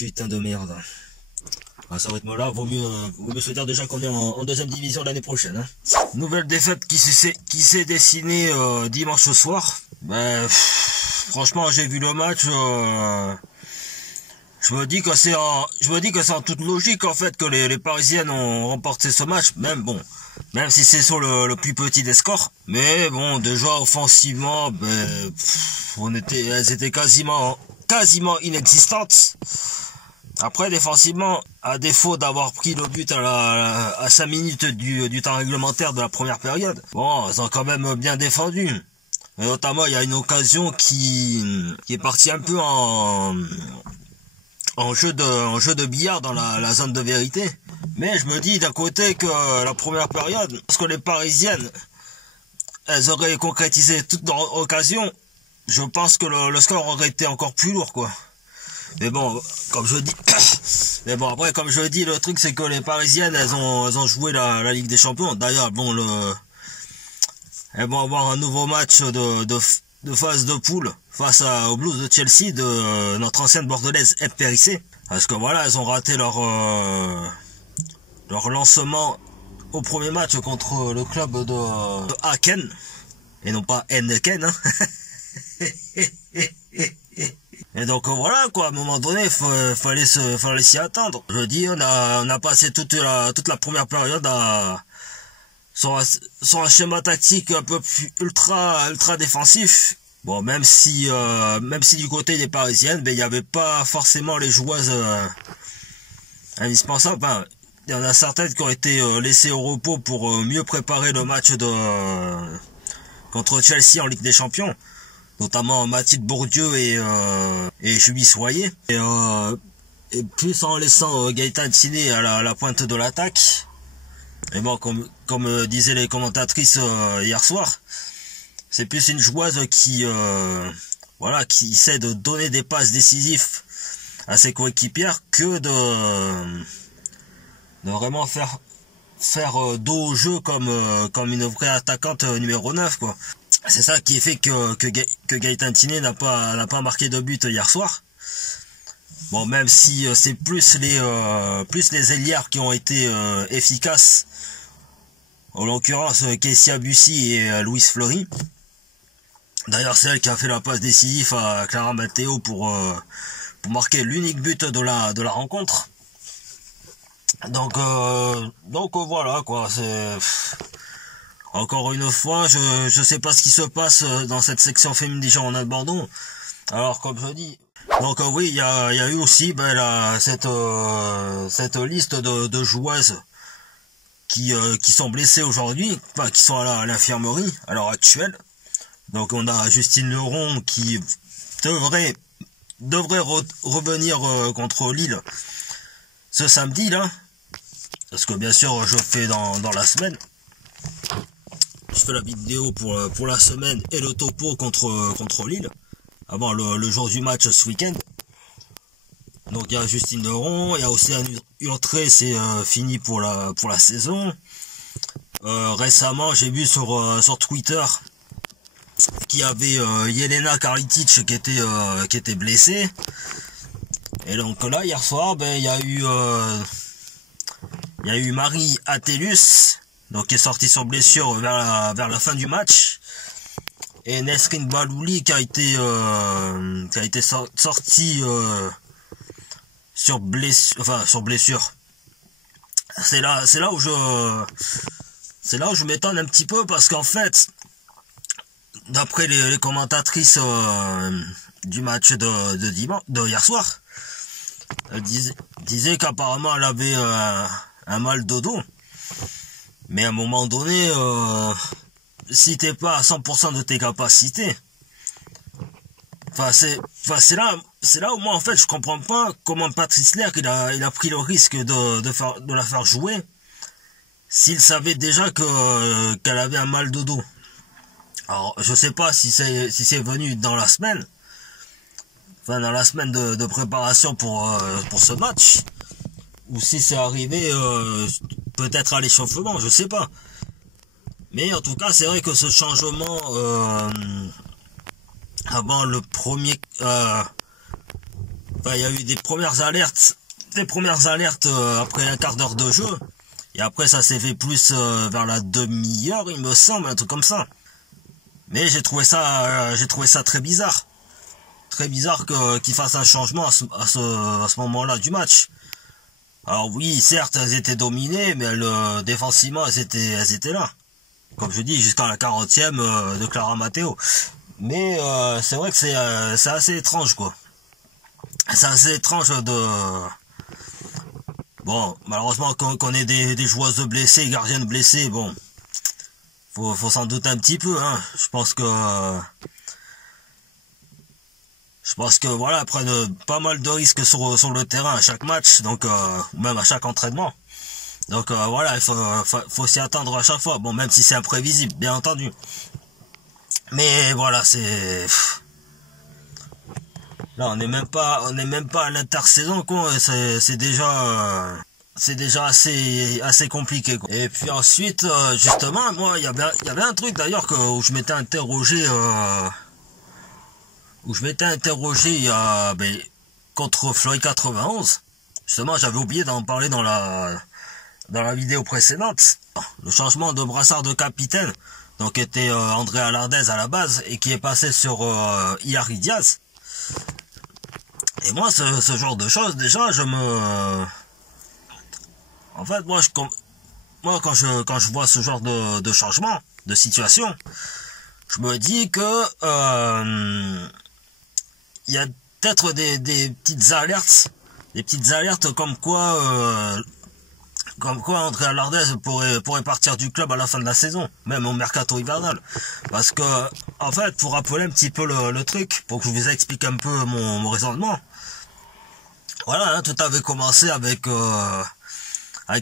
putain de merde. À ce rythme-là, vaut mieux se dire déjà qu'on est en deuxième division l'année prochaine. Hein. Nouvelle défaite qui s'est dessinée dimanche soir. Franchement, j'ai vu le match. Je me dis que c'est en toute logique en fait que les Parisiennes ont remporté ce match. Même si c'est sur le plus petit des scores. Mais bon, déjà offensivement, elles étaient quasiment inexistantes. Après, défensivement, à défaut d'avoir pris le but à 5 minutes du temps réglementaire de la première période, bon, elles ont quand même bien défendu. Et notamment, il y a une occasion qui est partie un peu en jeu de billard dans la zone de vérité. Mais je me dis d'un côté que la première période, parce que les Parisiennes, elles auraient concrétisé toute leur occasion, je pense que le score aurait été encore plus lourd, quoi. Mais bon, comme je dis, le truc c'est que les Parisiennes, elles ont joué la Ligue des Champions. D'ailleurs, elles vont avoir un nouveau match de phase de poule face aux Blues de Chelsea de notre ancienne bordelaise FPRIC. Parce que voilà, elles ont raté leur lancement au premier match contre le club de Aken. Et non pas Ken, hein. Et donc voilà quoi, à un moment donné, fallait s'y attendre. Je dis, on a passé toute la première période sur un schéma tactique un peu plus ultra défensif. Bon, même si du côté des Parisiennes, il n'y avait pas forcément les joueuses indispensables. Enfin, il y en a certaines qui ont été laissées au repos pour mieux préparer le match contre Chelsea en Ligue des Champions. Notamment Mathilde Bourdieu et Julie Soyer. Et plus en laissant Gaëtan Tiné à la pointe de l'attaque. Et bon, comme disaient les commentatrices hier soir, c'est plus une joueuse qui sait de donner des passes décisives à ses coéquipières que de vraiment faire dos au jeu comme une vraie attaquante numéro 9, quoi. C'est ça qui fait que Gaëtan Tiné n'a pas marqué de but hier soir. Bon, même si c'est plus les ailières qui ont été efficaces. En l'occurrence, Kessia Bussy et Louise Fleury. D'ailleurs, c'est elle qui a fait la passe décisive à Clara Matteo pour marquer l'unique but de la rencontre. Donc voilà quoi, c'est... Encore une fois, je sais pas ce qui se passe dans cette section féminine des Girondins de Bordeaux. Alors comme je dis, donc oui, il y a eu aussi cette liste de joueuses qui sont blessées aujourd'hui, enfin qui sont à l'infirmerie à l'heure actuelle. Donc on a Justine Leron qui devrait revenir contre Lille ce samedi là, parce que bien sûr je fais dans la semaine. Je fais la vidéo pour la semaine et le topo contre Lille, avant le jour du match ce week-end. Donc il y a Justine Leron, il y a aussi un Urtré, c'est fini pour la saison. Récemment, j'ai vu sur Twitter qu'il y avait Jelena Karlitic qui était blessée. Et donc là, hier soir, il y a eu Marie Atellus, donc qui est sortie sur blessure vers la fin du match, et Nesrine Balouli qui a été sortie sur blessure. C'est là où je m'étonne un petit peu, parce qu'en fait, d'après les commentatrices du match de hier soir, elle disait qu'apparemment elle avait un mal de dos. Mais à un moment donné, si t'es pas à 100% de tes capacités, c'est là où moi en fait je comprends pas comment Patrice Lerck il a pris le risque de la faire jouer s'il savait déjà qu'elle avait un mal de dos. Alors je sais pas si c'est venu dans la semaine, enfin dans la semaine de préparation pour ce match, ou si c'est arrivé peut-être à l'échauffement, je sais pas. Mais en tout cas, c'est vrai que ce changement avant le premier Enfin, il y a eu des premières alertes après un quart d'heure de jeu. Et après, ça s'est fait plus vers la demi-heure, il me semble, un truc comme ça. Mais j'ai trouvé ça très bizarre. Très bizarre qu'ils fassent un changement à ce moment-là du match. Alors oui, certes, elles étaient dominées, mais défensivement, elles étaient là. Comme je dis, jusqu'à la 40e de Clara Matteo. Mais c'est vrai que c'est assez étrange, quoi. C'est assez étrange de... Bon, malheureusement, qu'on ait des joueuses blessées, gardiennes blessées, bon... Faut s'en douter un petit peu, hein. Je pense que voilà, elles prennent pas mal de risques sur le terrain à chaque match, donc même à chaque entraînement. Donc voilà, il faut s'y attendre à chaque fois. Bon, même si c'est imprévisible, bien entendu. Mais voilà, c'est... Là, on n'est même pas à l'intersaison, quoi. C'est déjà assez compliqué, quoi. Et puis ensuite, justement, moi, il y avait un truc d'ailleurs où je m'étais interrogé, contre Floyd 91. Justement, j'avais oublié d'en parler dans la vidéo précédente. Le changement de brassard de capitaine, donc était André Alardez à la base et qui est passé sur Hilary Diaz. Et moi, ce genre de choses, déjà, en fait, moi, quand je vois ce genre de changement, de situation, je me dis que il y a peut-être des petites alertes comme quoi André Alardez pourrait partir du club à la fin de la saison, même au mercato hivernal. Parce que, en fait, pour rappeler un petit peu le truc, pour que je vous explique un peu mon raisonnement, voilà, hein, tout avait commencé avec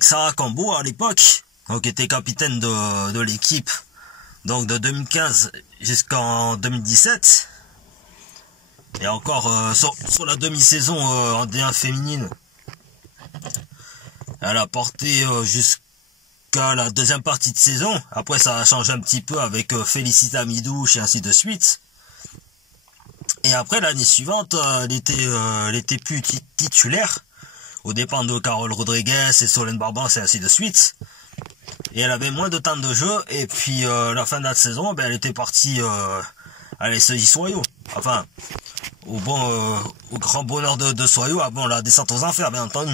Sarah Cambo à l'époque, donc qui était capitaine de l'équipe, donc de 2015 jusqu'en 2017. Et encore sur la demi-saison en D1 féminine, elle a porté jusqu'à la deuxième partie de saison. Après, ça a changé un petit peu avec Félicita Midouche et ainsi de suite. Et après, l'année suivante, elle était plus titulaire, aux dépens de Carole Rodriguez et Solène Barbas et ainsi de suite. Et elle avait moins de temps de jeu. Et puis, la fin de la saison, elle était partie à l'SJ Soyaux. Enfin, au grand bonheur de Soyaux avant la descente aux enfers, bien entendu.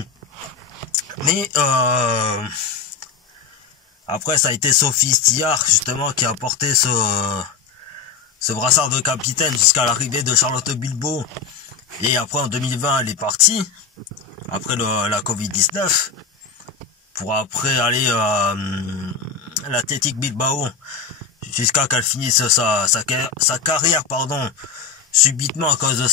Mais après, ça a été Sophie Stillard, justement, qui a porté ce brassard de capitaine jusqu'à l'arrivée de Charlotte Bilbao. Et après, en 2020, elle est partie, après la Covid-19, pour après aller à l'Athletic Bilbao, jusqu'à qu'elle finisse sa carrière, subitement à cause de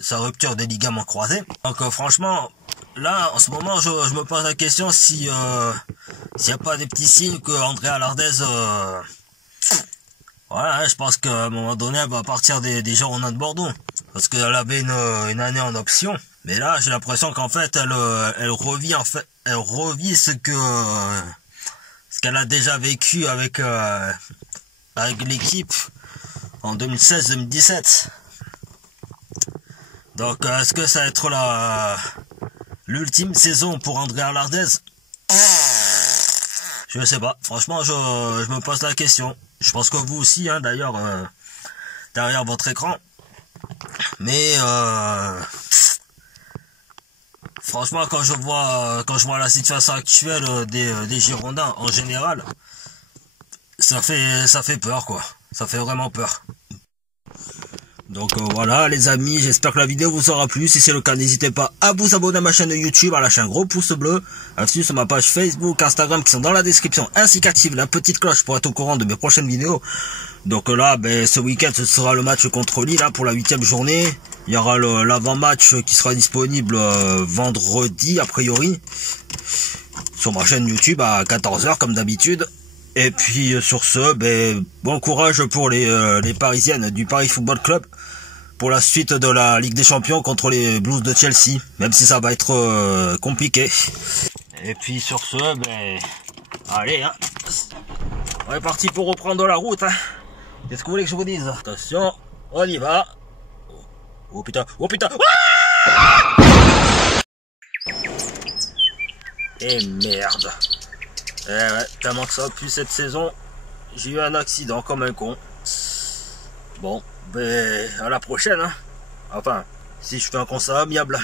sa rupture des ligaments croisés. Donc franchement, là, en ce moment, je me pose la question s'il n'y a pas des petits signes que André Alardez... voilà, je pense qu'à un moment donné, elle va partir des Girondins de Bordeaux. Parce qu'elle avait une année en option. Mais là, j'ai l'impression qu'en fait, elle revit ce qu'elle a déjà vécu avec l'équipe en 2016-2017. Donc, est-ce que ça va être l'ultime saison pour André Alardez? Je ne sais pas. Franchement, je me pose la question. Je pense que vous aussi, hein, d'ailleurs, derrière votre écran. Mais franchement, quand je vois la situation actuelle des Girondins en général, ça fait peur, quoi. Ça fait vraiment peur. Donc voilà les amis, j'espère que la vidéo vous aura plu. Si c'est le cas, n'hésitez pas à vous abonner à ma chaîne YouTube, à lâcher un gros pouce bleu, à suivre sur ma page Facebook, Instagram qui sont dans la description, ainsi qu'activer la petite cloche pour être au courant de mes prochaines vidéos. Donc là, ce week-end, ce sera le match contre Lille, pour la 8e journée. Il y aura l'avant-match qui sera disponible vendredi, a priori, sur ma chaîne YouTube à 14 h comme d'habitude. Et puis sur ce, bon courage pour les Parisiennes du Paris Football Club pour la suite de la Ligue des Champions contre les Blues de Chelsea, même si ça va être compliqué. Et puis sur ce, allez, hein, on est parti pour reprendre la route. Hein. Qu'est-ce que vous voulez que je vous dise? Attention, on y va. Oh putain, oh putain. Ah! Et merde. Eh ouais, tellement que ça pue cette saison, j'ai eu un accident comme un con. Bon, ben à la prochaine, hein. Enfin, si je fais un constat amiable.